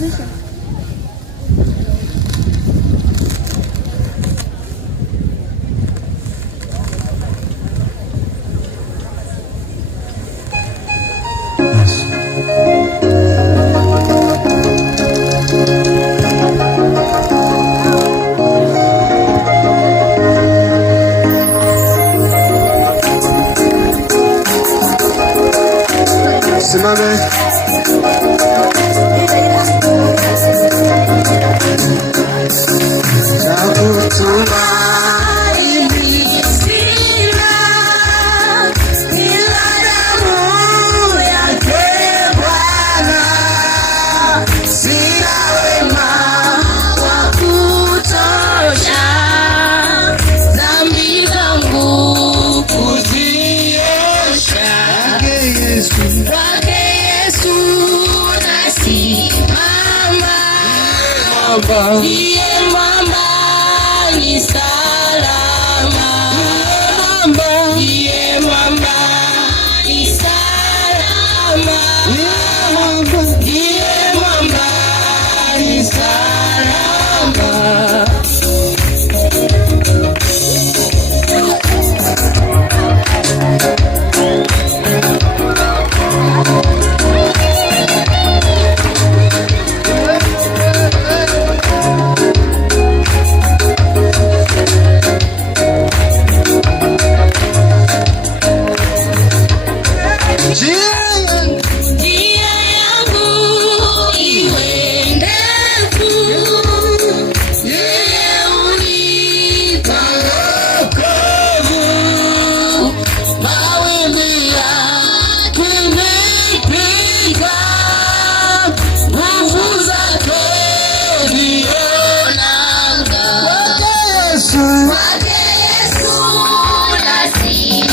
Position. Simame. Ndiye mwamba ni salama. Ndiye mwamba ni salama. Ndiye mwamba ni salama. Kwake Yesu nasimama.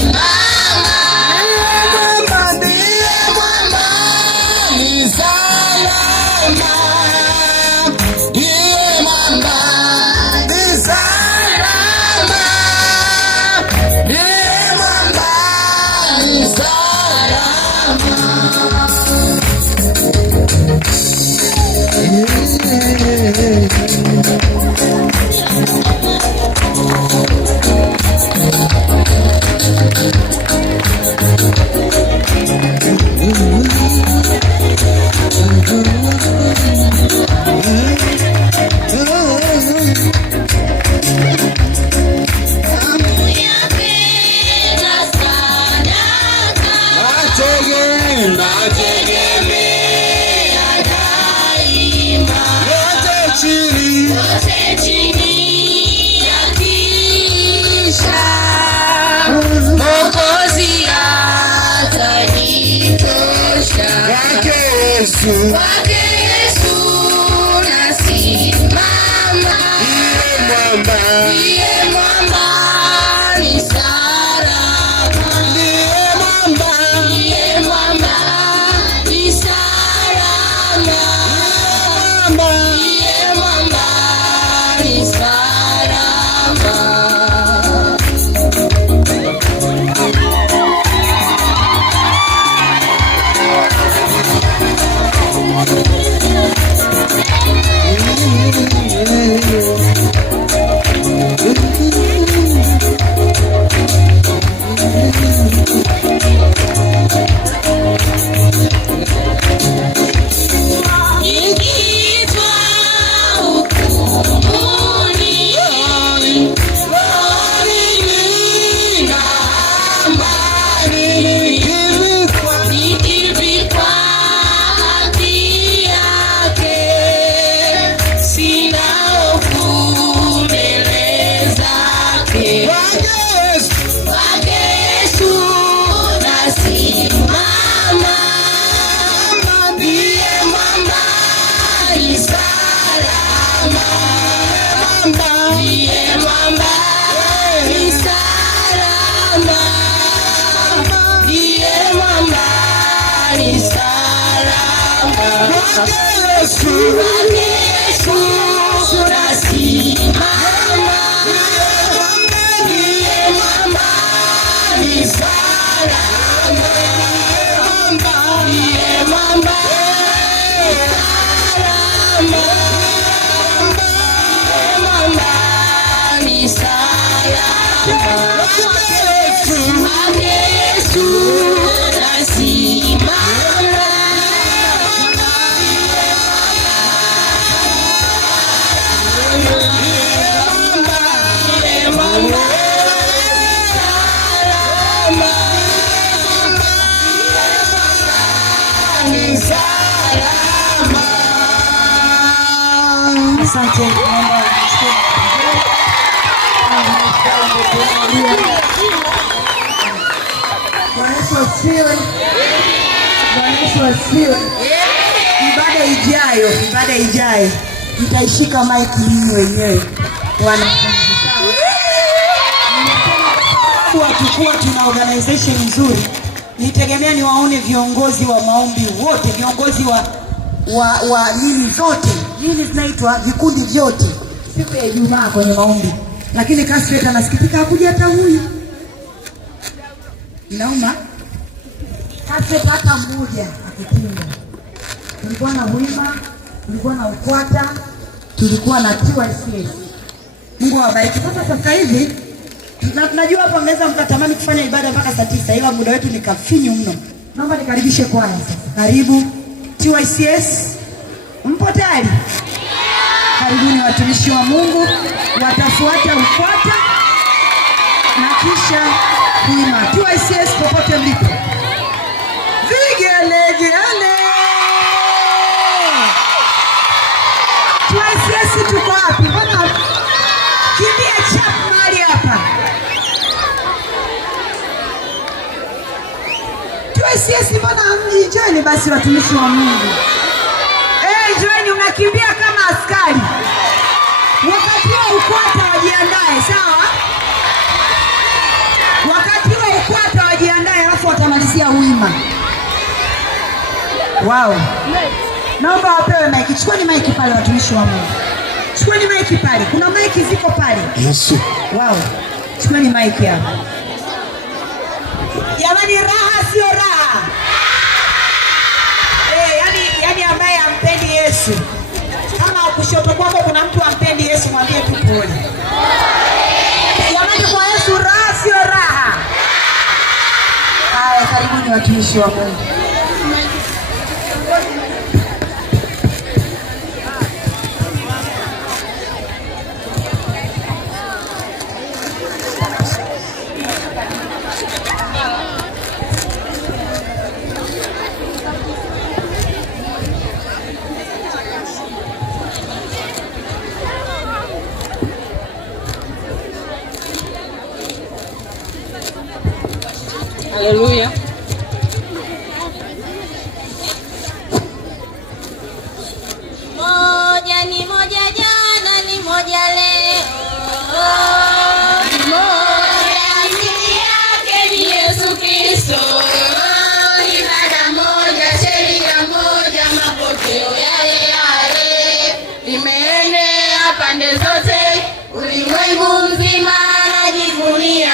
Ndiye mwamba ni salama. Ndiye mwamba ni salama. Ndiye mwamba ni salama. Asante. Bwana Yesu asifiwe. Bwana Yesu asifiwe. Ibada ijayo nitaishika maiki mimi wenyewe. Tukikuwa tuna organization nzuri, nitegemea niwaone viongozi wa maombi wote, viongozi wa nini zote, nini zinaitwa vikundi vyote, siku ya Ijumaa kwenye maombi. Lakini Kasweta nasikitika hakuja hata huyu. Inauma. Kasweta hata mmoja akitinga. Tulikuwa na Wima, tulikuwa na Ukwata, tulikuwa na TYCS. Mungu awabariki. Sasa hivi tunajua hapa mnaweza mkatamani kufanya ibada mpaka saa 9, ila muda wetu ni kafinyu mno. Naomba nikaribishe kwaya sasa. Karibu TYCS. Mpo tayari? Karibuni watumishi wa Mungu, watafuata Ukwata na kisha Wima. TYCS popote mlipo. Vigelegele. TYCS tuko wapi? Mbona kimbia chap mahali hapa? TYCS mbona mjijeni basi watumishi wa Mungu? Joeni, unakimbia kama askari. Wakati wa Ukwata wajiandae, sawa? Wakati wa Ukwata wajiandae, alafu watamalizia Wima. Wow. Naomba wapewe maiki. Chukueni maiki pale watumishi wa Mungu. Chukueni maiki pale. Kuna maiki ziko pale. Yes. Wow. Chukueni maiki hapa. Jamani, raha sio raha. Yani ambaye ampendi Yesu. Kama kushoto kwako kuna mtu ampendi Yesu, mwambie tu pole. Jamani, kwa Yesu raha sio raha. Haya, karibuni watumishi wa Mungu. Haleluya. Moja ni moja jana, ni moja leo. Moja asili yake ni Yesu Kristo. Ibada moja, sheria moja, mapokeo yale yale. Imeenea pande zote, ulimwengu mzima najivunia.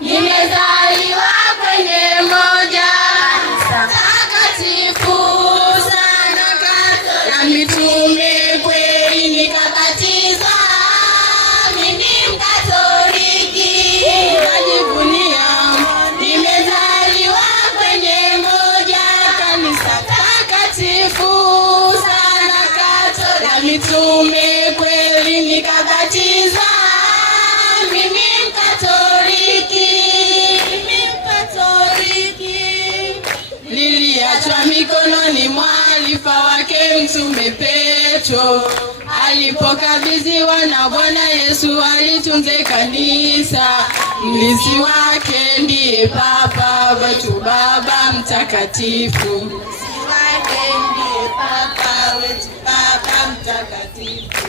Nimezaliwa kwenye moja takatifu sana, na mitume kweli nikabatizwa. Mimi Mkatoliki najivunia. Nimezaliwa kwenye moja kanisa takatifu sana, na mitume kweli nikabatizwa. Mimi Mkatoliki. Niliachwa mikononi mwa alifa wake Mtume Petro. Alipokabidhiwa na Bwana Yesu alitunze kanisa. Mlinzi wake ndiye Papa wetu Baba Mtakatifu. Mlinzi wake ndiye Papa wetu Baba Mtakatifu.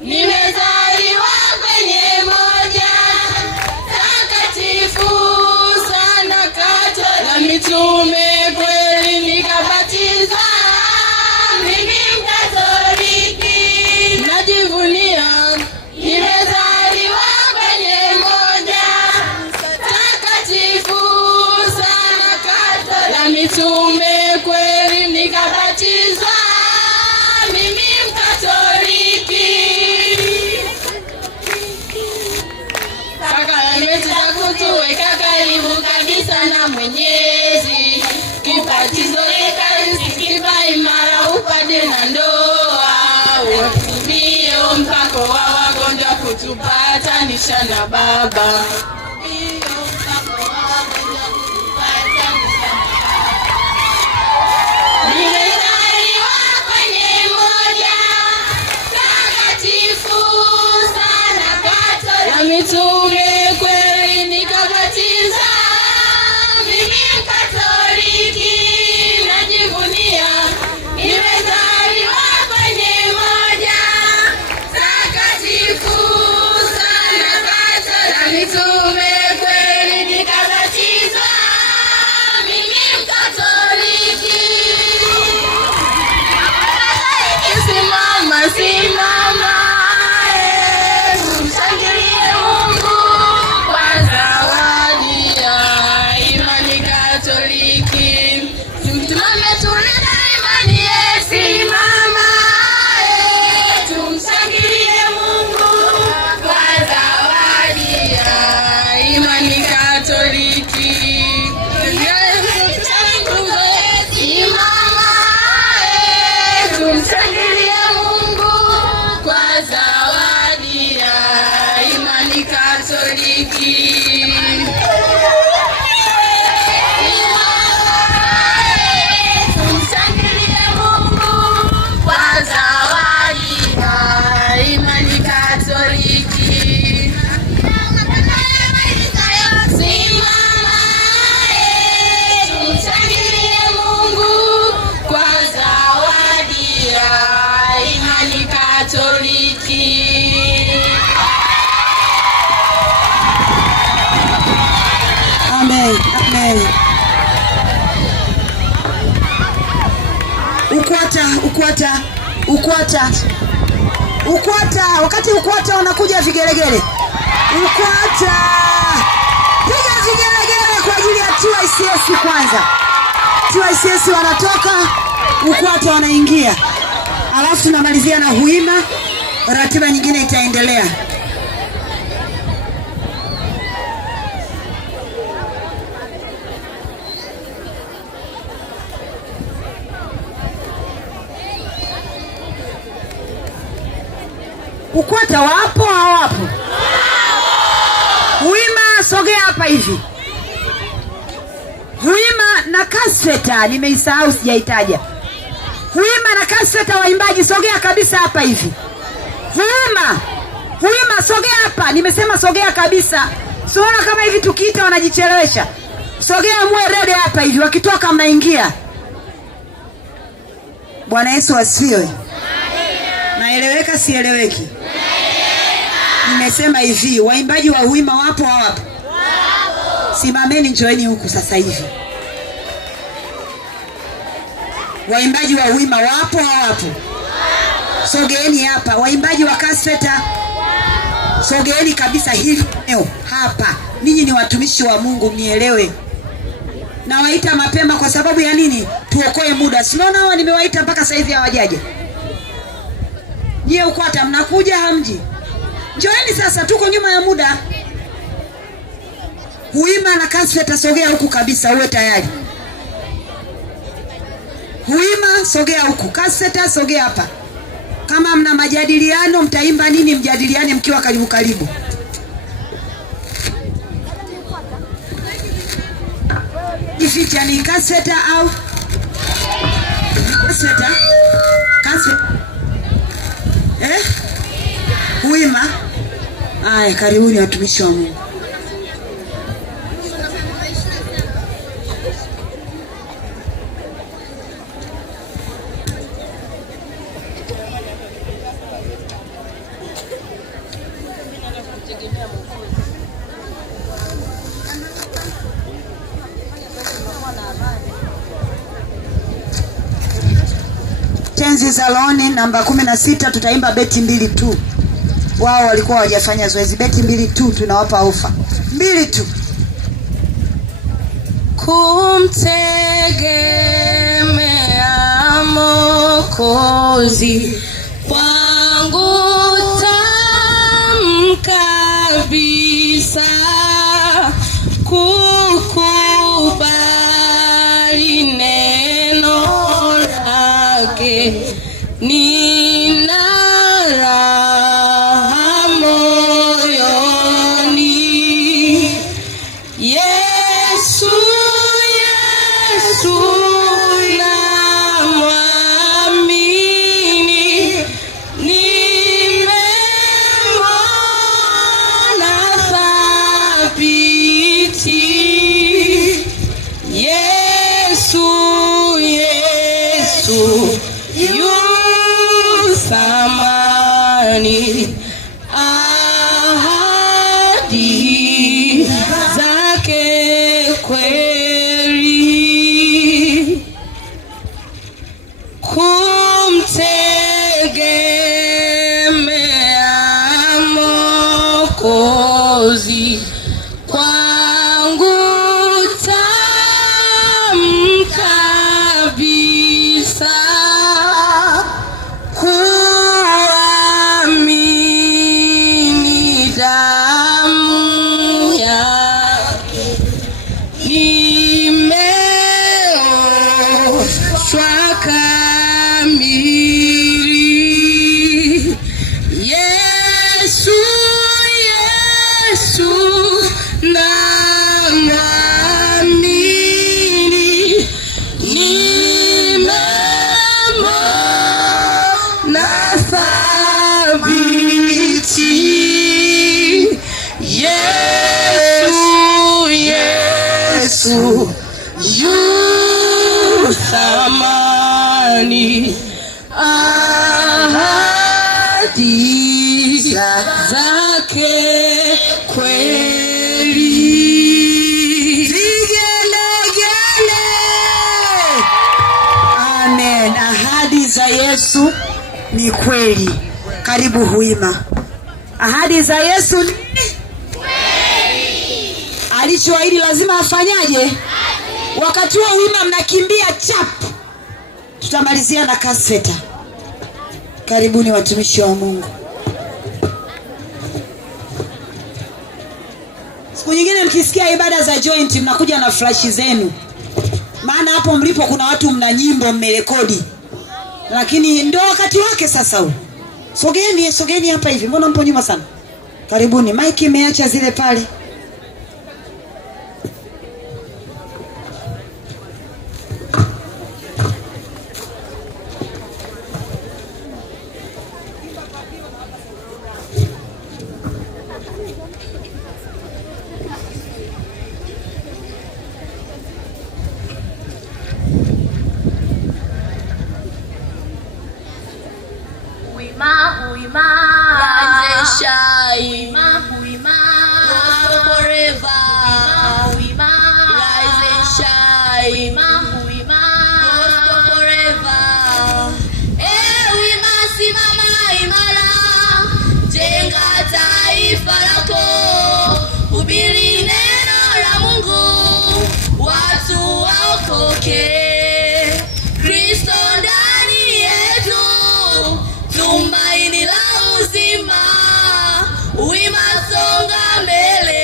Nimezaliwa kwenye moja takatifu sana, na mitume kweli nikabatizwa. Mimi Mkatoliki najivunia. Nimezaliwa kwenye moja takatifu sana, na mitume kweli nikabatizwa. Mimi Mkatoliki. imetaka kutuweka karibu kabisa na Mwenyezi. Kibatizo Ekaristi kipa imara upade na ndoa. Utimie mpako wa wagonjwa kutupatanisha na Baba. Mitume kweli nikabatiza, mimi Mkatoliki najivunia, nimezaliwa kwenye moja takatifu sana Katoliki. Mitume kweli nikabatiza, mimi Mkatoliki. Simama, simama. Amen. Amen. Ukwata. Wakati ukwata wanakuja vigelegele. Ukwata. Piga vigelegele kwa ajili ya TYCS kwanza. TYCS wanatoka, ukwata wanaingia. Alafu tunamalizia na huima, ratiba nyingine itaendelea. Ukwata wapo hawapo? Huima, sogea hapa hivi. Huima na kaseta nimeisahau, sijaitaja. Huima na kaseta waimbaji, sogea kabisa hapa hivi. Huima sogea hapa, nimesema sogea kabisa. Siona kama hivi tukiita wanajichelewesha. Sogea muwe ready hapa hivi, wakitoka mnaingia. Bwana Yesu asifiwe. Naeleweka sieleweki? Nimesema hivi, waimbaji wa huima wapo hawapo? Simameni, njoeni huku sasa hivi. Waimbaji wa huima wapo hawapo? Sogeeni hapa. Waimbaji wa kaseta sogeeni kabisa hivi hapa. Ninyi ni watumishi wa Mungu, mnielewe. Nawaita mapema kwa sababu ya nini? Tuokoe muda. Sinaona hawa nimewaita mpaka sasa hivi hawajaje. Nyie ukwata mnakuja hamji? Njoeni sasa, tuko nyuma ya muda. Huima na kaseta sogea huku kabisa, uwe tayari. Huima sogea huku, kaseta sogea hapa. Kama mna majadiliano mtaimba nini, mjadiliane mkiwa karibu karibu. Ificha ni kaseta au kaseta? Huima. Aya, karibuni watumishi wa Mungu. Tenzi Saloni namba 16 tutaimba beti 2 tu. Wao walikuwa hawajafanya zoezi. Beti 2 tu tunawapa ofa. 2 tu. Kumtegemea Mwokozi kwangu tamu kabisa. kukubali neno lake. Nina raha moyoni. Yesu, Yesu namwamini, nimemwona thabiti. Yesu, Yesu yu thamani, ahadi zake kweli. Kumtegemea Mwokozi kwangu tamu kabisa. Kuamini damu yake, nimeoshwa kamili. Yesu, Yesu namwamini, nimemwona thabiti. Yesu, Yesu yu thamani, ahadi zake kweli. Vigelegele. Amen. Ahadi za Yesu ni kweli. Karibu Huima. Ahadi za Yesu ni kweli. Alichoahidi lazima afanyaje? Wakati wa Huima mnakimbia chap. Tutamalizia na kaseta. Karibuni watumishi wa Mungu. Siku nyingine mkisikia ibada za joint mnakuja na flash zenu. Maana hapo mlipo kuna watu mna nyimbo mmerekodi. Lakini ndio wakati wake sasa huu. Sogeni hapa hivi. Mbona mpo nyuma sana? Karibuni. Mike imeacha zile pale. Huima, Rise and shine. Huima, Forever. Huima, Rise and shine. Huima, Forever. Huima, simama imara, jenga taifa lako, hubiri neno la Mungu, watu waokoke. Kristo ndani yetu, tumaini la uzima. Huima, songa mbele,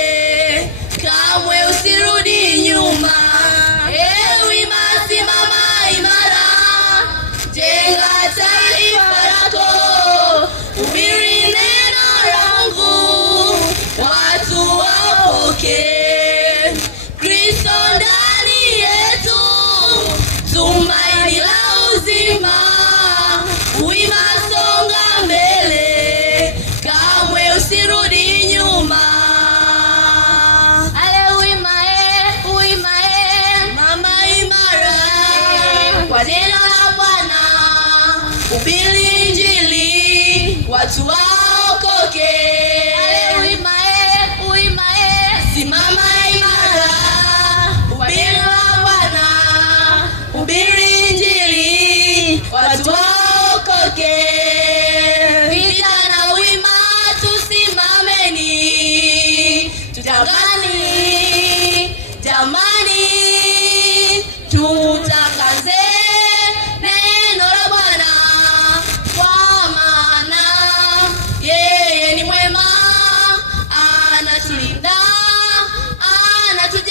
kamwe usirudi nyuma. Huima, simama imara, jenga taifa lako, hubiri neno la Mungu, watu waokoke. Kristo ndani yetu, tumaini la uzima. Huima, songa mbele, kamwe usirudi nyuma. Ale Huima, Huima, mama imara, kwa neno la Bwana, hubiri Injili, watu waokoke. Ale Huima, Huima, simama imara, hubiri neno la Bwana, hubiri Injili, watu waokoke. Vijana Huima, tusimameni, tutangani, jamani, tutangaze neno la Bwana, kwa maana yeye ni mwema, anatulinda, anatujalia.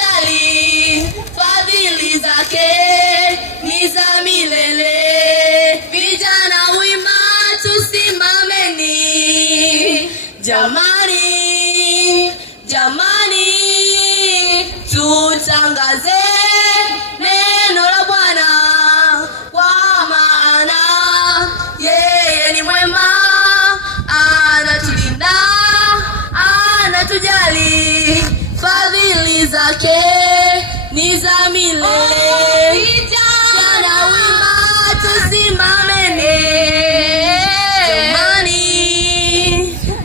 tutangaze neno la Bwana, kwa maana yeye ni mwema, anatulinda, anatujali, fadhili zake ni za milele. Jana wima tusimameni,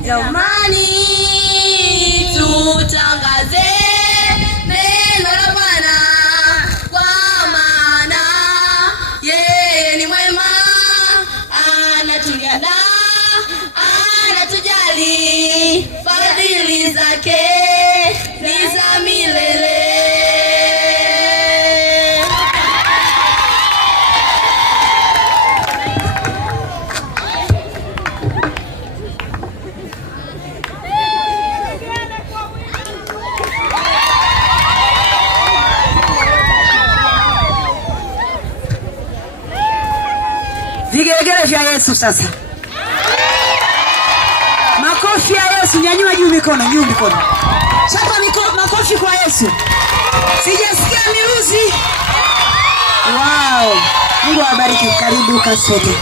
jamani, tutangaze neno la Bwana, kwa maana yeye ni mwema, anatulinda, anatujali, fadhili zake ni za milele. Vigelegele vya Yesu sasa. Makofi ya Yesu, nyanyua juu mikono, juu mikono. Chapa makofi kwa Yesu. Sijasikia miruzi. Wow. Mungu awabariki, karibu Kaswete.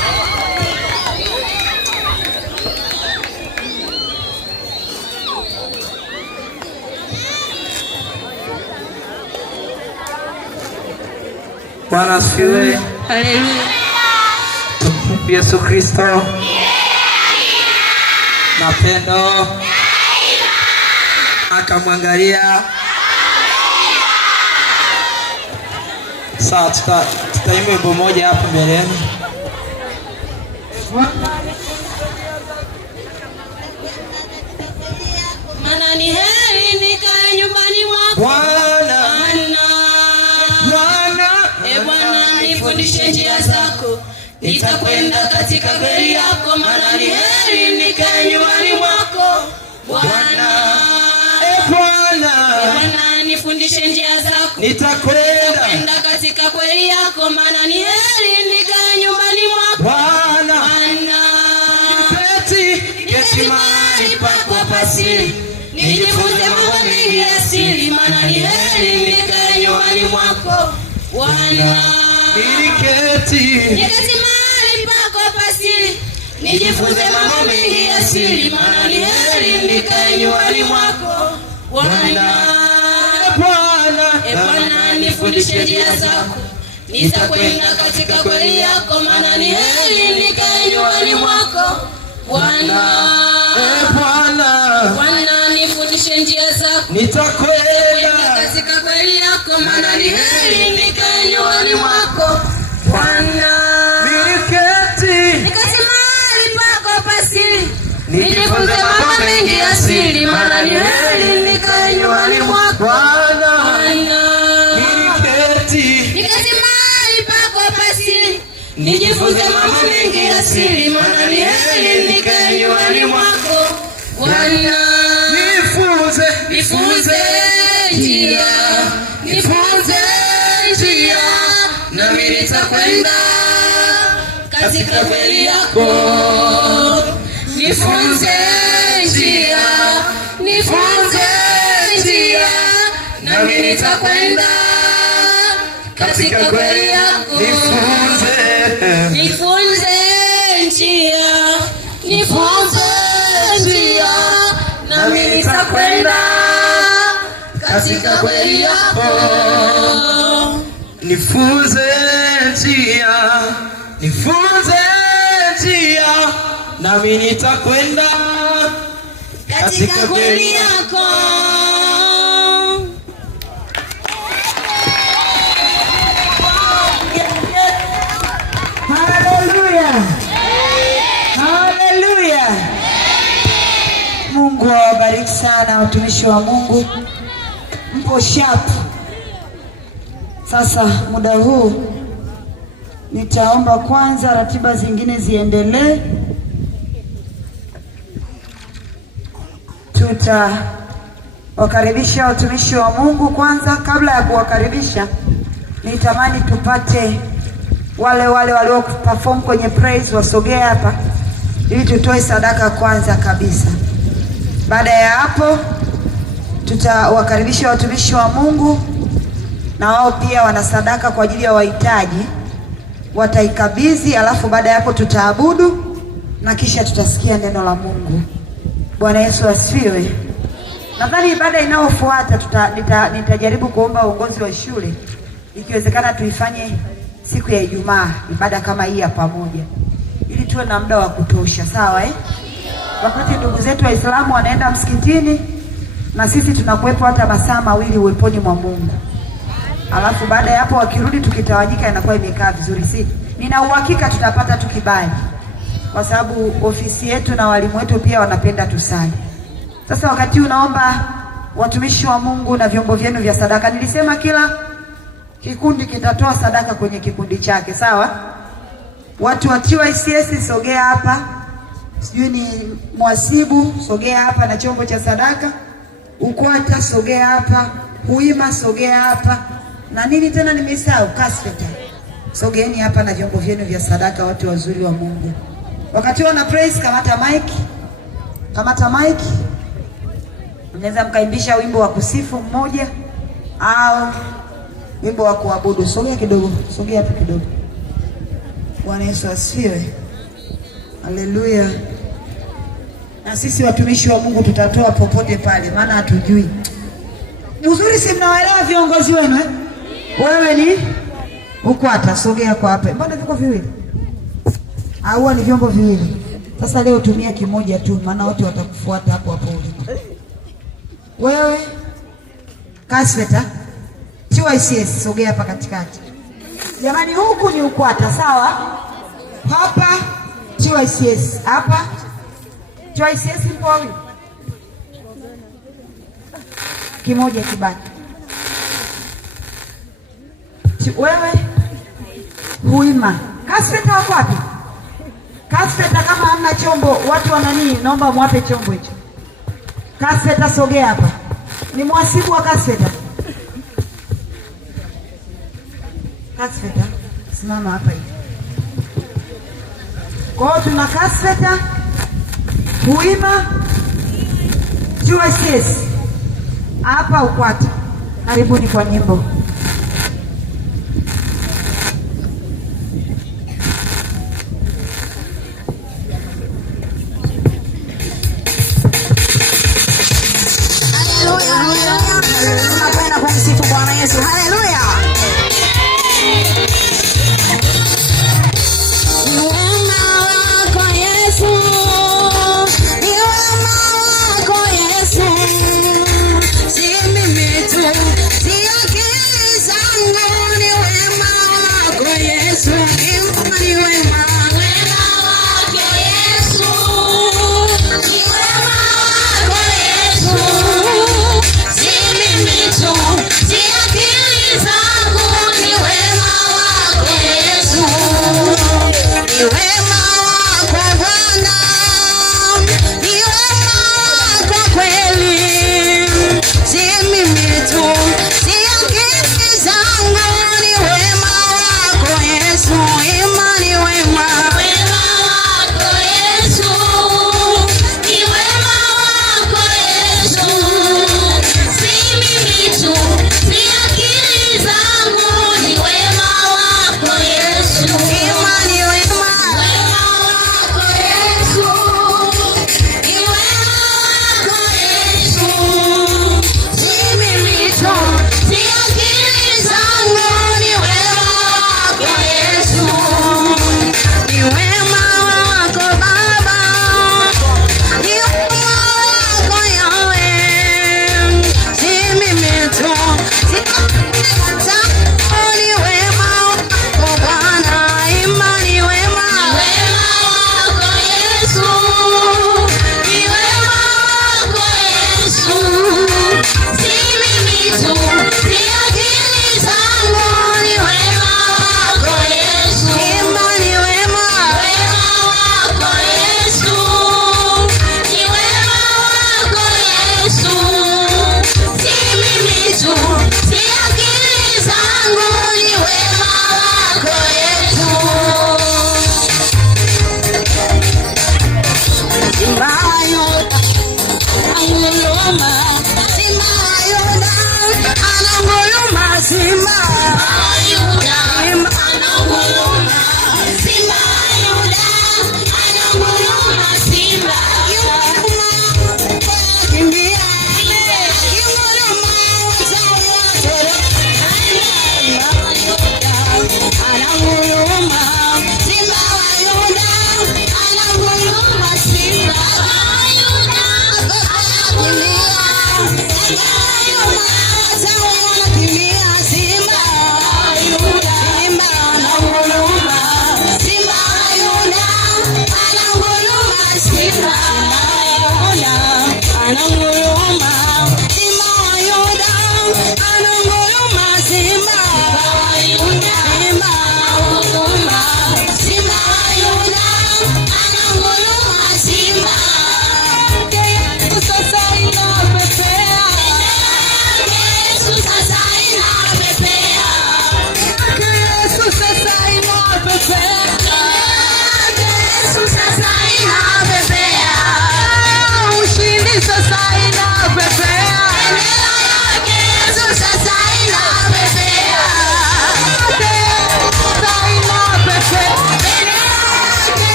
Bwana asifiwe. Haleluya. Yesu Kristo. Mapendo. Akamwangalia. Sasa tutaimba wimbo moja hapo mbeleni. Maana ni heri nikae nyumbani mwako Bwana. Bwana, nifundishe njia zako, nitakwenda katika kweli yako. Maana ni heri nikae nyumbani mwako Bwana. Bwana, nifundishe njia zako, nitakwenda katika kweli yako. Maana ni heri nikae nyumbani mwako Bwana. Niketi mahali pako pasiri, nijifunze mambo mengi ya siri. Maana ni heri nikae nyumbani mwako Bwana. Niketi mahali pako pasiri, nijifunze mambo mengi ya siri. Maana ni heri nikae nyumbani mwako Bwana. Bwana, nifundishe njia zako, nitakwenda katika kweli yako. Maana ni heri nikae nyumbani mwako Bwana. Bwana, nifundishe njia zako, nitakwenda katika kweli yako. Maana ni heri nikae nyumbani mwako Bwana. Niketi mahali pako pasiri, nijifunze mambo mengi ya siri. Maana ni heri nikae nyumbani mwako Bwana. Niketi mahali pako pasiri, nijifunze mambo mengi ya siri. Maana ni heri nikae nyumbani mwako Bwana. Nifunze njia, nifunze njia, nami nitakwenda katika kweli yako. Nifunze njia, nifunze njia, nami nitakwenda katika kweli yako. Nifunze njia, nifunze njia, nami nitakwenda katika kweli yako. Nifunze njia, nifunze njia, nami nitakwenda katika kweli yako. Haleluya. Haleluya. Mungu awabariki sana watumishi wa Mungu. Mpo sharp. Sasa muda huu nitaomba kwanza ratiba zingine ziendelee. Tutawakaribisha watumishi wa Mungu kwanza. Kabla ya kuwakaribisha, nitamani tupate wale walio perform kwenye praise wasogee hapa ili tutoe sadaka kwanza kabisa. Baada ya hapo tutawakaribisha watumishi wa Mungu na wao pia wana sadaka kwa ajili ya wahitaji, wataikabidhi, alafu baada ya hapo tutaabudu na kisha tutasikia neno la Mungu. Bwana Yesu asifiwe. Nadhani ibada inayofuata nitajaribu kuomba uongozi wa shule, ikiwezekana tuifanye siku ya Ijumaa, ibada kama hii ya pamoja, ili tuwe na muda wa kutosha, sawa Wakati ndugu zetu Waislamu wanaenda msikitini, na sisi tunakuwepo hata masaa mawili uweponi mwa Mungu. Alafu baada ya hapo wakirudi tukitawanyika, inakuwa imekaa vizuri. Nina uhakika tutapata tu kibali, kwa sababu ofisi yetu na walimu wetu pia wanapenda tusali. Sasa wakati unaomba watumishi wa Mungu na vyombo vyenu vya sadaka, nilisema kila kikundi kitatoa sadaka kwenye kikundi chake, sawa? Watu wa TYCS sogea hapa, sijui ni mwasibu sogea hapa na chombo cha sadaka, UKWATA sogea hapa, HUIMA sogea hapa, na nini tena nimesahau, KASFETA sogeeni hapa na vyombo vyenu vya sadaka, watu wazuri wa Mungu. Wakati wana praise, kamata mic, mnaweza mkaimbisha wimbo wa kusifu mmoja au wimbo wa kuabudu. Sogea kidogo, sogea hapo kidogo. Bwana Yesu asifiwe. Haleluya. Na sisi watumishi wa Mungu tutatoa popote pale, maana hatujui. Uzuri si mnawaelewa viongozi wenu Wewe ni UKWATA, sogea kwa hapa. Mbona viko viwili? Au ni vyombo viwili? Sasa leo tumia kimoja tu, maana wote watakufuata hapo hapo ulipo. Wewe KASFETA, TYCS sogea hapa katikati. Jamani, huku ni UKWATA, sawa? Hapa TYCS, hapa TYCS mpo wawili. Kimoja kibaki. Wewe HUIMA. KASFETA wako wapi? KASFETA kama hamna chombo, watu wana nini? Naomba mwape chombo hicho. KASFETA sogea hapa. Ni mwasibu wa KASFETA. KASFETA simama hapa hivi. Kwa hiyo tuna KASFETA, HUIMA, TYCS. Hapa UKWATA. Karibuni kwa nyimbo. Tunapenda kumsifu Bwana Yesu. Haleluya. Ni wema wako Yesu, ni wema wako Yesu, si mimi tu, si akili zangu, ni wema wako Yesu, ni wema wako Yesu, ni wema wako Yesu, si mimi tu, si akili zangu.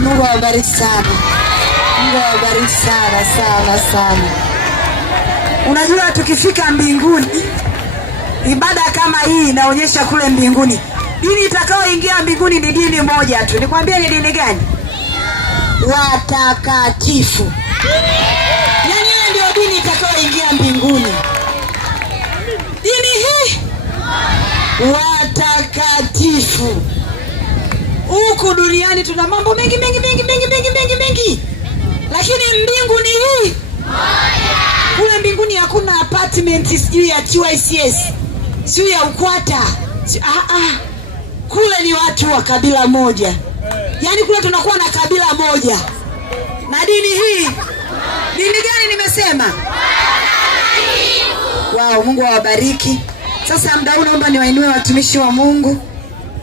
Mungu awabariki sana. Mungu awabariki sana sana sana. Unajua tukifika mbinguni, ibada kama hii inaonyesha kule mbinguni. Dini itakayoingia mbinguni ni dini moja tu. Nikwambie ni dini gani? Watakatifu. Yaani hiyo ndio dini itakayoingia mbinguni. Dini hii watakatifu. Huku duniani tuna mambo mengi, lakini mbingu ni hii moja. Kule mbinguni hakuna apartment sijui ya TYCS, sijui ya Ukwata. Kule ni watu wa kabila moja. Yaani kule tunakuwa na kabila moja. Na dini hii, dini gani nimesema? Wow, Mungu awabariki. Sasa muda huu naomba niwainue watumishi wa Mungu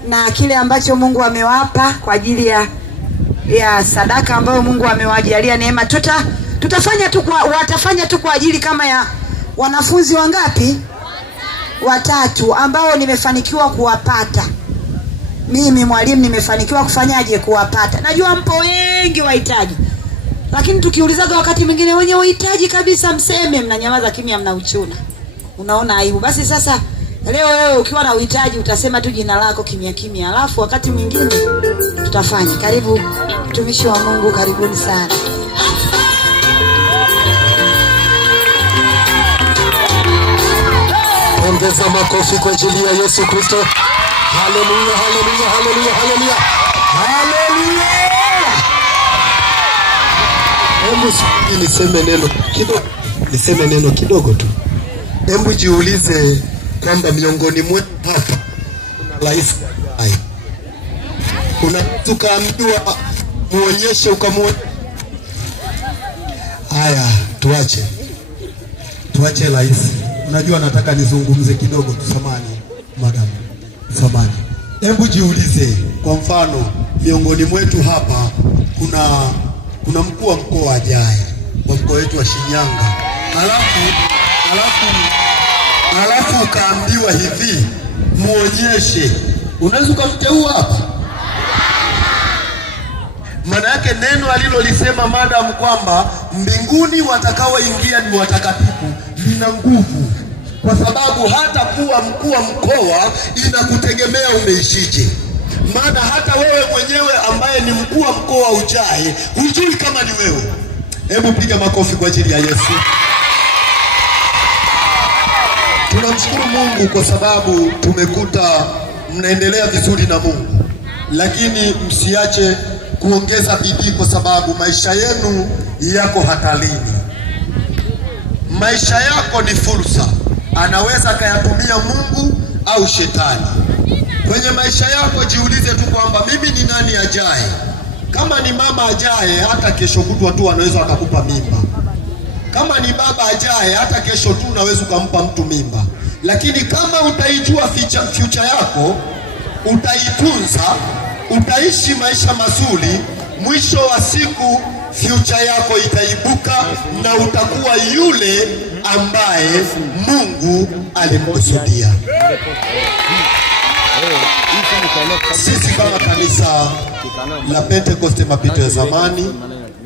na kile ambacho Mungu amewapa kwa ajili ya sadaka ambayo Mungu amewajalia neema. Watafanya tu kwa ajili kama ya wanafunzi wangapi? Watatu ambao nimefanikiwa kuwapata. Mimi mwalimu nimefanikiwa kufanyaje kuwapata. Najua mpo wengi wahitaji. Lakini tukiulizaga wakati mwingine wenye wahitaji kabisa mseme, mnanyamaza kimya, mnauchuna. Unaona aibu. Basi sasa leo wewe ukiwa na uhitaji utasema tu jina lako kimya kimya. Alafu wakati mwingine tutafanya. Karibu mtumishi wa Mungu, karibuni sana. Ongeza makofi kwa ajili ya Yesu Kristo. Haleluya, haleluya, haleluya, haleluya. Haleluya. Hebu niseme neno kidogo tu. Hebu jiulize kwamba miongoni mwetu hapa kuna rais hai. Tukaambiwa muonyeshe ukamuone. Haya, tuache rais. Unajua nataka nizungumze kidogo tu, samani madam. Samani. Hebu jiulize kwa mfano miongoni mwetu hapa kuna mkuu wa mkoa ajaye wa mkoa wetu wa Shinyanga. Alafu ukaambiwa hivi muonyeshe. Unaweza kumteua hapa? Maana yake neno alilolisema madam kwamba mbinguni watakaoingia ni watakatifu lina nguvu, kwa sababu hata kuwa mkuu wa mkoa inakutegemea umeishije. Maana hata wewe mwenyewe ambaye ni mkuu wa mkoa ujaye hujui kama ni wewe. Hebu piga makofi kwa ajili ya Yesu. Tunamshukuru Mungu kwa sababu tumekuta mnaendelea vizuri na Mungu, lakini msiache kuongeza bidii kwa sababu maisha yenu yako hatarini. Maisha yako ni fursa, anaweza kayatumia Mungu au shetani. Kwenye maisha yako jiulize tu kwamba mimi ni nani ajaye. Kama ni mama ajaye, hata kesho kutwa tu anaweza akakupa mimba. Kama ni baba ajaye, hata kesho tu unaweza ukampa mtu mimba. Lakini kama utaijua future yako, utaitunza, utaishi maisha mazuri, mwisho wa siku future yako itaibuka na utakuwa yule ambaye Mungu alimkusudia. Sisi kama kanisa la Pentekoste mapito ya zamani.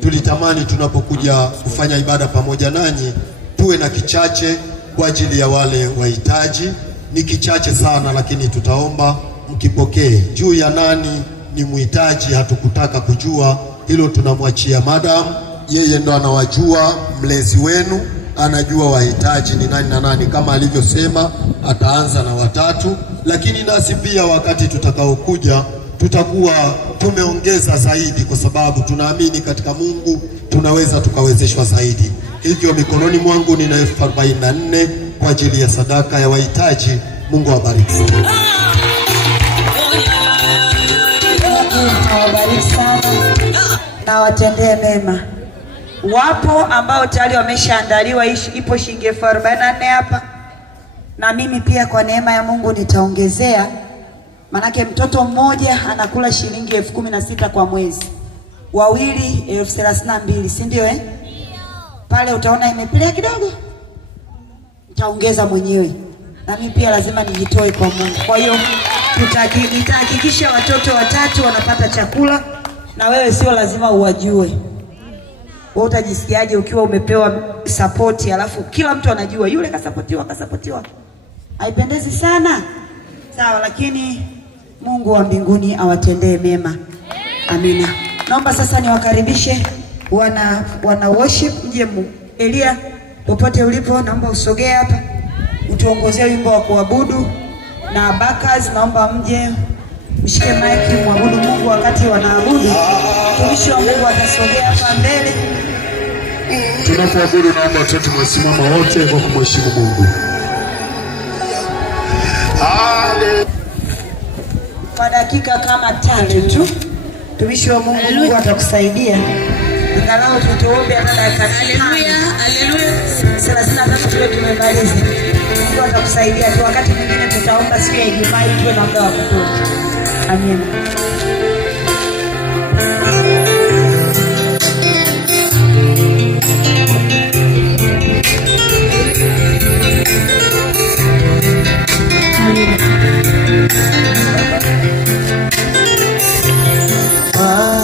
Tulitamani tunapokuja kufanya ibada pamoja nanyi tuwe na kichache kwa ajili ya wale wahitaji. Ni kichache sana, lakini tutaomba mkipokee. Juu ya nani ni muhitaji hatukutaka kujua, hilo tunamwachia madam, yeye ndo anawajua. Mlezi wenu anajua wahitaji ni nani na nani, kama alivyosema ataanza na watatu, lakini nasi pia wakati tutakaokuja tutakuwa tumeongeza zaidi, kwa sababu tunaamini katika Mungu tunaweza tukawezeshwa zaidi. Hivyo mikononi mwangu nina 44 kwa ajili ya sadaka ya wahitaji. Mungu awabariki. Mungu awabariki sana na watendee mema. Wapo ambao tayari wameshaandaliwa, ipo shilingi 44 hapa, na mimi pia kwa neema ya Mungu nitaongezea, manake mtoto mmoja anakula shilingi 16,000 kwa mwezi, wawili 32,000, si ndio Pale utaona imepelea kidogo, nitaongeza mwenyewe, na mimi pia lazima nijitoe kwa Mungu. Kwa hiyo nitahakikisha watoto watatu wanapata chakula, na wewe sio lazima uwajue. Wewe utajisikiaje ukiwa umepewa support alafu kila mtu anajua yule kasapotiwa? Haipendezi sana. Sawa, lakini Mungu wa mbinguni awatendee mema. Amina. Naomba sasa niwakaribishe wana worship, mje Elia, popote ulipo naomba usogee hapa utuongozee wimbo wa kuabudu, na Bakas naomba mje mshike mic muabudu Mungu wakati wanaabudu. Mtumishi wa Mungu atasogea hapa mbele. Tunapoabudu naomba wote msimama wote kwa kumheshimu Mungu. Kwa dakika kama 3 tu mtumishi wa Mungu, Mungu atakusaidia. Angalau tutuombe hata dakika 5. Haleluya. 33 tuwe tumemaliza. Mungu atakusaidia tu. Wakati mwingine tutaomba siku ya Ijumaa tuwe na muda wa kutosha. Amina. Baba,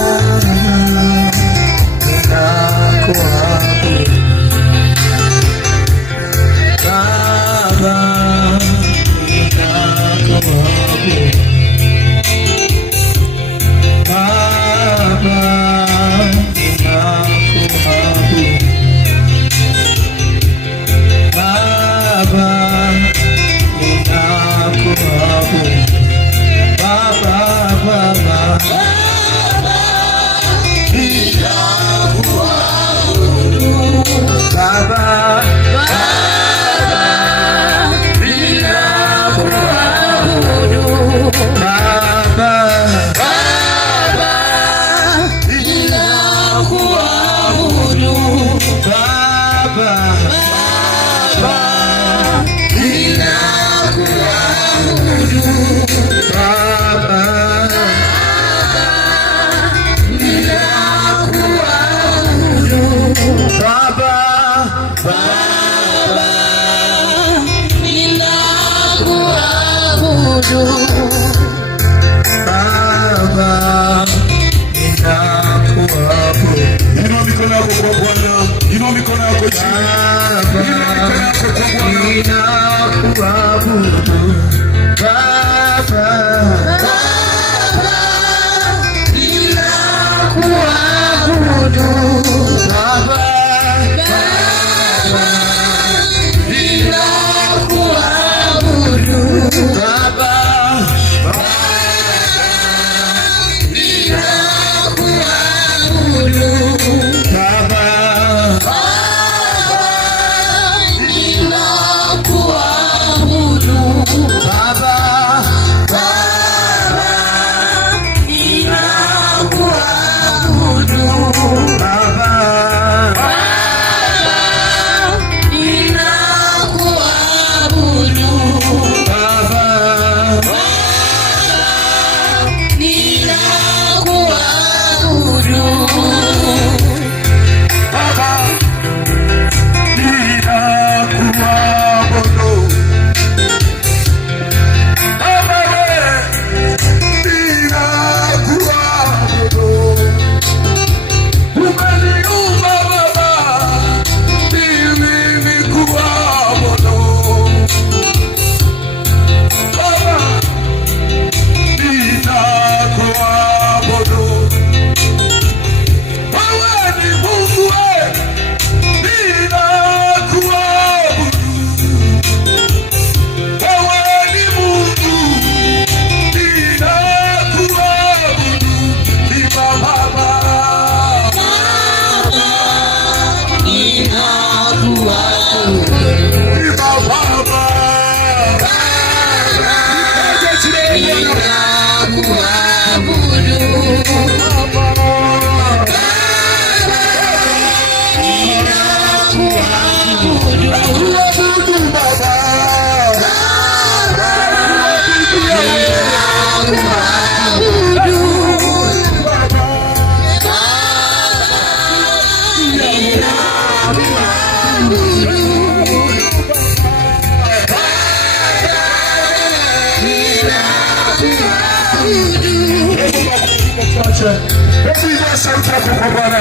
chache. Hebu inua sauti yako kwa Bwana.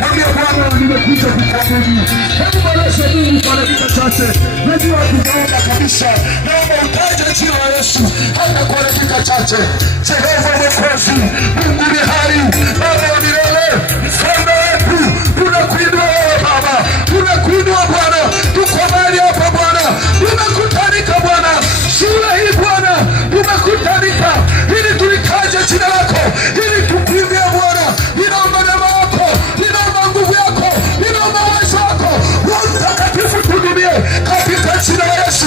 Mwambie Bwana, nimekuja kukuabudu. Hebu mweleze Mungu kwa dakika chache. Najua tunaomba kabisa. Naomba utaje jina la Yesu hata kwa dakika chache. Jehova Mwokozi, Mungu ni hai, Baba wa milele, mfalme wetu, tunakuinua wewe Baba. Tunakuinua Bwana. Tuko mahali hapa Bwana. Tumekutanika Bwana. Shule hii Bwana. Tumekutanika ili tulitaje jina lako, ili tukuimbie Bwana. Ninaomba neema yako, ninaomba nguvu yako, ninaomba uwezo wako. Roho Mtakatifu tuhudumie katika jina la Yesu.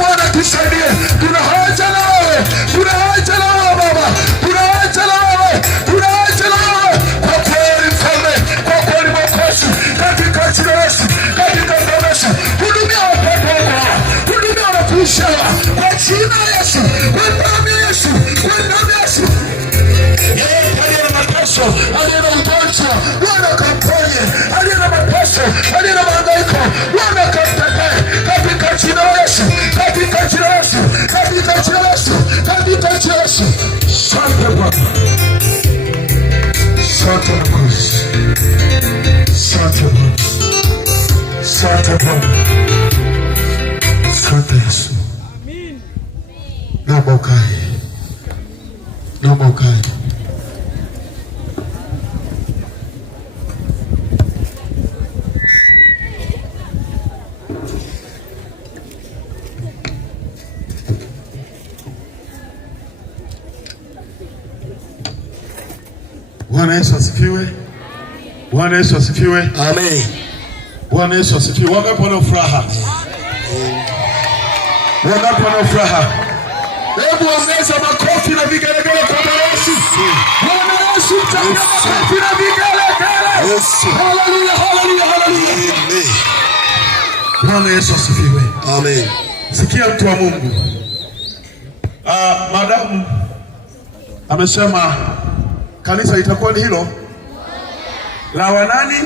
Bwana tusaidie. Tuna haja na wewe. Tuna haja na wewe Baba. Tuna haja na wewe. Tuna haja na wewe. Kwa kweli mfalme, kwa kweli Mwokozi, katika jina la Yesu, katika jina la Yesu. Hudumia watoto wako. Hudumia watumishi wako. Kwa jina la Yesu. Kwa damu ya Yesu. Kwa damu ya Yesu. Yeye aliye na mateso, aliye na ugonjwa, Bwana kamponye. Aliye na mateso, aliye na mahangaiko, Bwana kamtetee katika jina la Yesu. Katika jina la Yesu. Katika jina la Yesu. Katika jina la Yesu. Asante Bwana. Asante Mwokozi. Asante Bwana. Asante Bwana. Asante Yesu. Naomba ukae. Naomba ukae. Bwana Yesu asifiwe. Bwana Yesu asifiwe. Amen. Bwana Yesu asifiwe. Wangapi wana furaha? Wangapi wana furaha? Hebu ongeza makofi na vigelegele kwa Bwana Yesu. Bwana Yesu, mtanga makofi na vigelegele. Yesu. Haleluya, haleluya, haleluya. Amen. Bwana Yesu asifiwe. Amen. Sikia mtu wa Mungu. Madamu amesema kanisa itakuwa ni hilo la wanani?